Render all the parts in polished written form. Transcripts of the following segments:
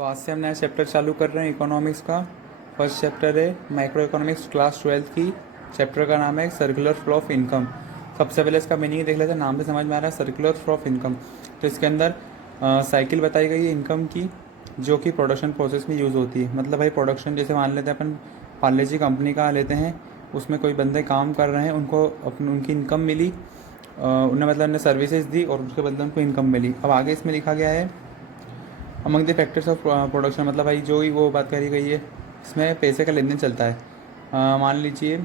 तो आज से हम नया चैप्टर चालू कर रहे हैं इकोनॉमिक्स का। फर्स्ट चैप्टर है माइक्रो इकोनॉमिक्स क्लास 12 की। चैप्टर का नाम है सर्कुलर फ्लो ऑफ इनकम। सबसे पहले इसका मीनिंग देख लेते हैं। नाम से समझ में आ रहा है सर्कुलर फ्लो ऑफ इनकम। तो इसके अंदर साइकिल बताई गई है इनकम की, जो कि प्रोडक्शन प्रोसेस में यूज़ होती है। मतलब भाई प्रोडक्शन जैसे मान लेते हैं अपन पार्ले जी कंपनी का लेते हैं, उसमें कोई बंदे काम कर रहे हैं, उनको उनकी इनकम मिली, उन्हें मतलब उन्हें सर्विसेज दी और उसके बदले उनको इनकम मिली। अब आगे इसमें लिखा गया है among the factors of production, मतलब भाई जो ही वो बात करी गई है इसमें पैसे का लेन देन चलता है। मान लीजिए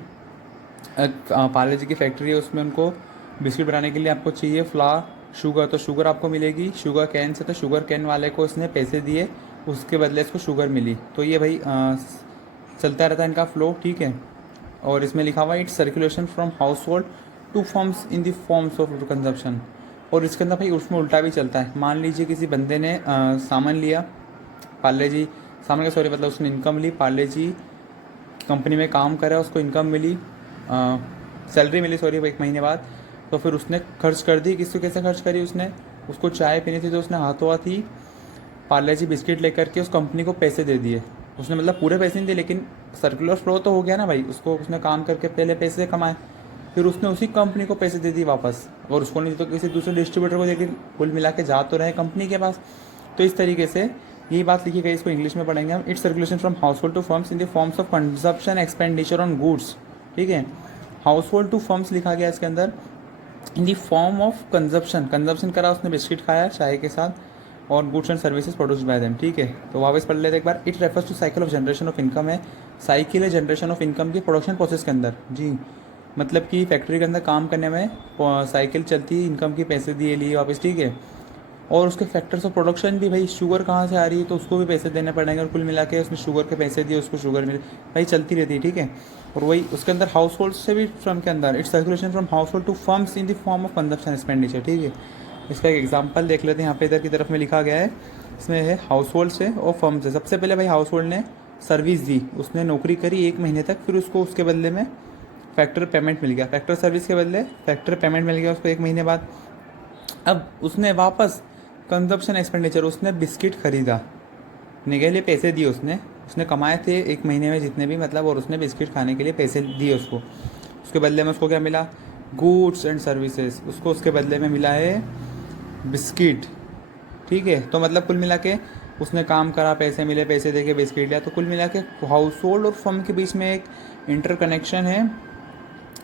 पार्ले जी की फैक्ट्री है, उसमें उनको बिस्किट बनाने के लिए आपको चाहिए फ्लावर, शुगर, तो शुगर आपको मिलेगी शुगर कैन से। तो शुगर कैन वाले को इसने पैसे दिए, उसके बदले इसको शुगर मिली। तो ये भाई चलता रहता है इनका फ्लो, ठीक है। और इसमें लिखा हुआ है it's circulation from household two forms in the forms of consumption. और इसके अंदर भाई उसमें उल्टा भी चलता है। मान लीजिए किसी बंदे ने सामान लिया, पार्ले जी सामान का सॉरी मतलब उसने इनकम ली, पार्ले जी कंपनी में काम करा, उसको इनकम मिली, सैलरी मिली सॉरी, 1 महीने बाद। तो फिर उसने खर्च कर दी। किसको कैसे खर्च करी उसने? उसको चाय पीनी थी तो उसने हाथों हाथ ही पार्ले जी बिस्किट लेकर के उस कंपनी को पैसे दे दिए। उसने मतलब पूरे पैसे नहीं दिए, लेकिन सर्कुलर फ्लो तो हो गया ना भाई। उसको उसने काम करके पहले पैसे कमाए, फिर उसने उसी कंपनी को पैसे दे दिए वापस, और उसको नहीं तो किसी दूसरे डिस्ट्रीब्यूटर को, लेकिन कुल मिला के जा तो रहे कंपनी के पास। तो इस तरीके से यही बात लिखी गई, इसको इंग्लिश में पढ़ेंगे हम। It's circulation from household to firms in the forms of consumption expenditure on goods, ठीक है। हाउस होल्ड टू फर्म्स लिखा गया इसके अंदर in the form of consumption, consumption करा उसने, बिस्किट खाया चाय के साथ, और goods and services produced by them, ठीक है। तो वापस पढ़ लेते एक बार। It refers to cycle of generation of income है, साइकिल है जनरेशन ऑफ इनकम की प्रोडक्शन प्रोसेस के अंदर जी। मतलब कि फैक्ट्री के अंदर काम करने में साइकिल चलती है, इनकम की पैसे दिए लिए वापस, ठीक है। और उसके फैक्टर्स ऑफ प्रोडक्शन भी, भाई शुगर कहाँ से आ रही है तो उसको भी पैसे देने पड़ेंगे, और कुल मिला के उसने शुगर के पैसे दिए, उसको शुगर मिले, भाई चलती रहती है, ठीक है। और वही उसके अंदर हाउस होल्ड से भी फ्रम के अंदर it's circulation from household to firms in the form of consumption expenditure, ठीक है। इसका एक एग्जाम्पल देख लेते हैं। यहाँ पे इधर की तरफ में लिखा गया है, इसमें है हाउस होल्ड से और फर्म से। सबसे पहले भाई हाउस होल्ड ने सर्विस दी, उसने नौकरी करी 1 महीने तक, फिर उसको उसके बदले में फैक्टर पेमेंट मिल गया, फैक्टर सर्विस के बदले फैक्टर पेमेंट मिल गया उसको 1 महीने बाद। अब उसने वापस कंजप्शन एक्सपेंडिचर, उसने बिस्किट खरीदा, निकले लिए पैसे दिए उसने, उसने कमाए थे 1 महीने में जितने भी मतलब, और उसने बिस्किट खाने के लिए पैसे दिए उसको। उसके बदले में उसको क्या मिला? गुड्स एंड सर्विसेज, उसको उसके बदले में मिला है बिस्किट, ठीक है। तो मतलब कुल मिला के उसने काम करा, पैसे मिले, पैसे दे के बिस्किट लिया। तो कुल मिला के हाउस होल्ड और फर्म के बीच में एक इंटरकनेक्शन है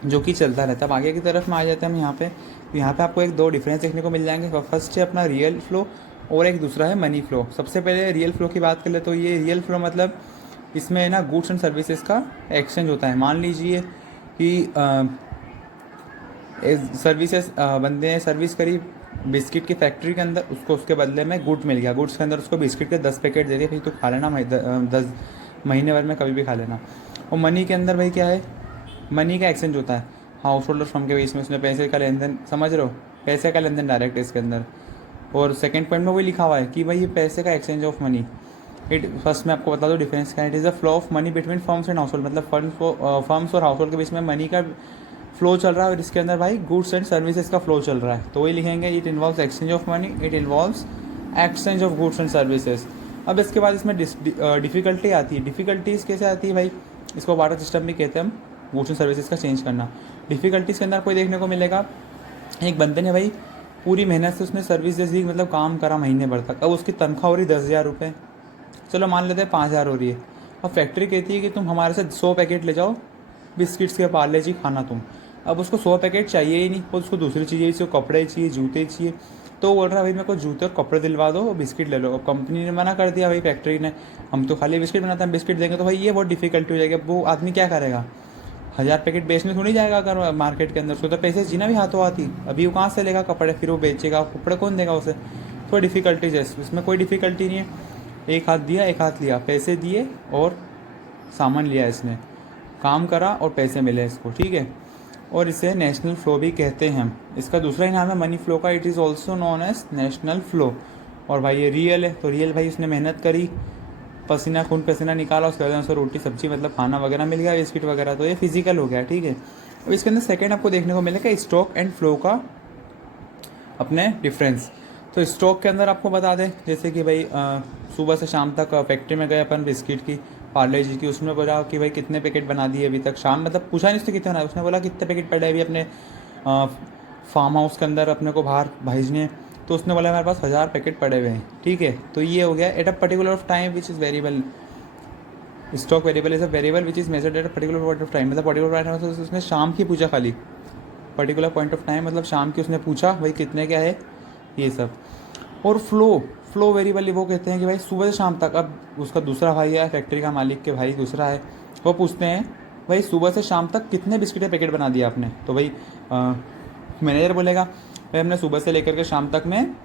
जो कि चलता रहता है। अब आगे की तरफ में आ जाते हैं हम यहाँ पे। तो यहाँ पे आपको 2 डिफरेंस देखने को मिल जाएंगे। फर्स्ट है अपना रियल फ्लो और एक दूसरा है मनी फ्लो। सबसे पहले रियल फ्लो की बात कर ले तो ये रियल फ्लो मतलब इसमें ना गुड्स एंड सर्विसेज का एक्सचेंज होता है। मान लीजिए कि सर्विसेज बंदे ने सर्विस करी बिस्किट की फैक्ट्री के अंदर, उसको उसके बदले में गुड मिल गया, गुड्स के अंदर उसको बिस्किट के 10 पैकेट दे दिए, भाई तो खा लेना 10 महीने भर में कभी भी खा लेना। और मनी के अंदर भाई क्या है? मनी का एक्सचेंज होता है हाउस होल्ड और फर्म के बीच में, उसमें पैसे का लेन देन, समझ रहे हो, पैसे का लेन देन डायरेक्ट है इसके अंदर। और सेकंड पॉइंट में वही लिखा हुआ है कि भाई ये पैसे का exchange of money. It first में आपको बता दो डिफरेंस क्या है। It is a flow of money between firms and house hold, मतलब फर्म्स और हाउस होल्ड के बीच में मनी का फ्लो चल रहा है, और इसके अंदर भाई गुड्स एंड सर्विसेज का फ्लो चल रहा है। तो वही लिखेंगे it involves exchange of money, it involves exchange of goods and services. अब इसके बाद इसमें डिफिकल्टी आती है। डिफिकल्टीज कैसे आती है भाई? इसको वाटर सिस्टम भी कहते हैं हम, गुड्स एंड सर्विसेज का चेंज करना। डिफिकल्टीज के अंदर कोई देखने को मिलेगा, एक बंदे ने भाई पूरी मेहनत से उसने सर्विस दी, मतलब काम करा महीने भर तक, अब उसकी तनख्वाह हो रही 10,000 रुपये, चलो मान लेते हैं 5,000 हो रही है। अब फैक्ट्री कहती है कि तुम हमारे से 100 पैकेट ले जाओ बिस्किट्स के, पार्ले जी खाना तुम। अब उसको 100 पैकेट चाहिए ही नहीं, और उसको दूसरी चीज़ें चाहिए, कपड़े चाहिए, जूते चाहिए। तो वो बोल रहा है भाई मेरे को जूते और कपड़े दिलवा दो, बिस्किट ले लो। अब कंपनी ने मना कर दिया भाई, फैक्ट्री ने, हम तो खाली बिस्किट बनाते हैं, बिस्किट देंगे। तो भाई ये बहुत डिफिकल्टी हो जाएगी। अब वो आदमी क्या करेगा? 1,000 पैकेट बेचने थोड़ी जाएगा अगर मार्केट के अंदर, उसको तो पैसे जीना भी हाथों हाथ ही। अभी वो कहाँ से लेगा कपड़े, फिर वो बेचेगा, कपड़े कौन देगा उसे? तो डिफिकल्टीज है इसमें, कोई डिफिकल्टी नहीं है। एक हाथ दिया एक हाथ लिया, पैसे दिए और सामान लिया, इसने काम करा और पैसे मिले इसको, ठीक है। और इसे नेशनल फ्लो भी कहते हैं हम। इसका दूसरा ही नाम है मनी फ्लो का, it is also known as national flow. और भाई ये रियल है, तो रियल भाई उसने मेहनत करी, पसीना खून पसीना निकाला, उसके बाद उसे रोटी सब्जी मतलब खाना वगैरह मिल गया, बिस्किट वगैरह, तो ये फिजिकल हो गया, ठीक है। अब इसके अंदर सेकंड आपको देखने को मिलेगा स्टॉक एंड फ्लो का अपने डिफरेंस। तो स्टॉक के अंदर आपको बता दें जैसे कि भाई सुबह से शाम तक फैक्ट्री में गए अपन बिस्किट की, पार्ले जी की, उसमें बोला कि भाई कितने पैकेट बना दिए अभी तक, शाम मतलब पूछा नहीं उसने कितने बनाए, उसने बोला कितने पैकेट पड़े अभी अपने फार्म हाउस के अंदर अपने को बाहर भेजने, तो उसने बोला हमारे पास 1000 पैकेट पड़े हुए हैं, ठीक है। तो ये हो गया at a particular of time which is variable. Stock variable is a variable which is measured at a particular point of time, मतलब पर्टिकुलर पॉइंट मतलब उसने शाम की पूछा खाली, पर्टिकुलर पॉइंट ऑफ टाइम मतलब शाम की उसने पूछा भाई कितने क्या है ये सब। और फ्लो वेरिएबल वो कहते हैं कि भाई सुबह से शाम तक, अब उसका दूसरा भाई है फैक्ट्री का मालिक के भाई दूसरा है, वो पूछते हैं भाई सुबह से शाम तक कितने बिस्किट के पैकेट बना दिया आपने, तो भाई मैनेजर बोलेगा भाई हमने सुबह से लेकर के शाम तक में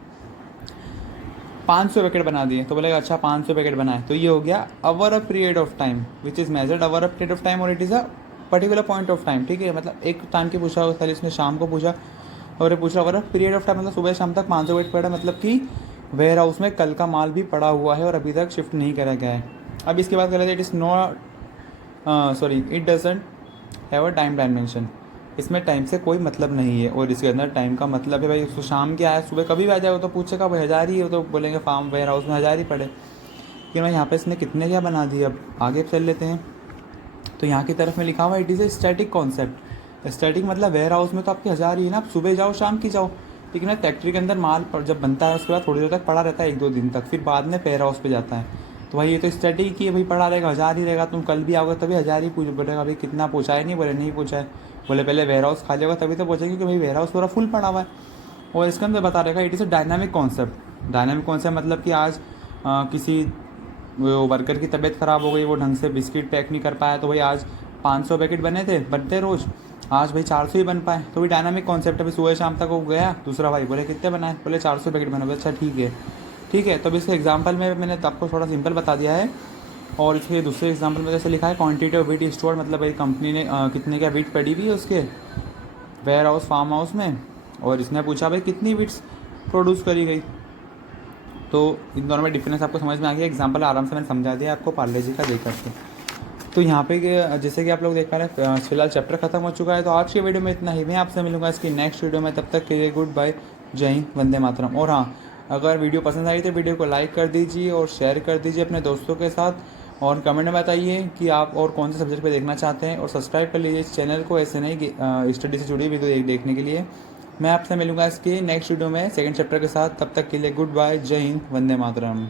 500 पैकेट बना दिए, तो बोलेगा अच्छा 500 पैकेट बनाए, तो ये हो गया over a period of time which is measured over a period of time और it is a particular point of time, ठीक है। मतलब एक टाइम की पूछा पहले इसने शाम को पूछा, और ये पूछ रहा over a period of time मतलब सुबह शाम तक 500 पैकेट पड़ा, मतलब कि वेयर हाउस में कल का माल भी पड़ा हुआ है और अभी तक शिफ्ट नहीं करा गया है। अब इसके बाद कह रहे थे it is not sorry it doesn't have a time dimension, इसमें टाइम से कोई मतलब नहीं है, और इसके अंदर टाइम का मतलब है भाई उसको शाम के आया सुबह कभी भी आ जाए, तो पूछेगा भाई 1000 ही हो, तो बोलेंगे फार्म वेयर हाउस में 1000 ही पड़े, लेकिन भाई यहाँ पे इसने कितने क्या बना दिए। अब आगे चल लेते हैं, तो यहाँ की तरफ में लिखा हुआ it is a static concept. Static मतलब वेयर हाउस में तो आपकी 1000 ही है ना, आप सुबह जाओ शाम की जाओ, लेकिन फैक्ट्री के अंदर माल जब बनता है उसके बाद थोड़ी देर तक पड़ा रहता है, 1-2 दिन तक, फिर बाद में वेयर हाउस पे जाता है। तो भाई ये तो स्टैटिक ही है, भाई पड़ा रहेगा 1000 ही रहेगा, तुम कल भी आओगे तभी 1000 ही पूछ बोलेगा भाई कितना पूछा है, नहीं बोले नहीं पूछा है, बोले पहले वेयर हाउस खाली होगा तभी तो पूछेंगे, क्योंकि भाई वेयर हाउस पूरा फुल पड़ा हुआ है। और इसके अंदर बता रहेगा it is a dynamic concept. Dynamic concept मतलब कि आज किसी वो वर्कर की तबीयत ख़राब हो गई, वो ढंग से बिस्किट पैक नहीं कर पाया, तो भाई आज 500 पैकेट बने थे बनते रोज़, आज भाई 400 ही बन पाए, तो भाई डायनामिक कॉन्सेप्ट अभी सुबह शाम तक हो गया। दूसरा भाई बोले कितने बनाए, बोले 400 पैकेट बने, अच्छा ठीक है ठीक है। तो अभी इसके एग्जाम्पल में मैंने आपको थोड़ा सिंपल बता दिया है। और इसके दूसरे एग्जाम्पल में जैसे लिखा है क्वांटिटी ऑफ वीट स्टोर, मतलब भाई कंपनी ने कितने क्या वीट पड़ी हुई है उसके वेयर हाउस फार्म हाउस में, और इसने पूछा भाई कितनी वीट्स प्रोड्यूस करी गई। तो इन दोनों में डिफरेंस आपको समझ में आ गया, एग्जांपल आराम से मैंने समझा दिया आपको पार्ले जी का देख करके। तो यहाँ पे जैसे कि आप लोग देख पा रहे हैं फिलहाल चैप्टर खत्म हो चुका है, तो आज के वीडियो में इतना ही। मैं आपसे मिलूंगा इसकी नेक्स्ट वीडियो में, तब तक के लिए गुड बाय, जय हिंद, वंदे मातरम। और हाँ, अगर वीडियो पसंद आई तो वीडियो को लाइक कर दीजिए और शेयर कर दीजिए अपने दोस्तों के साथ, और कमेंट में बताइए कि आप और कौन से सब्जेक्ट पे देखना चाहते हैं, और सब्सक्राइब कर लीजिए इस चैनल को ऐसे नहीं स्टडी से जुड़ी वीडियो देखने के लिए। मैं आपसे मिलूंगा इसके नेक्स्ट वीडियो में सेकंड चैप्टर के साथ, तब तक के लिए गुड बाय, जय हिंद, वंदे मातरम।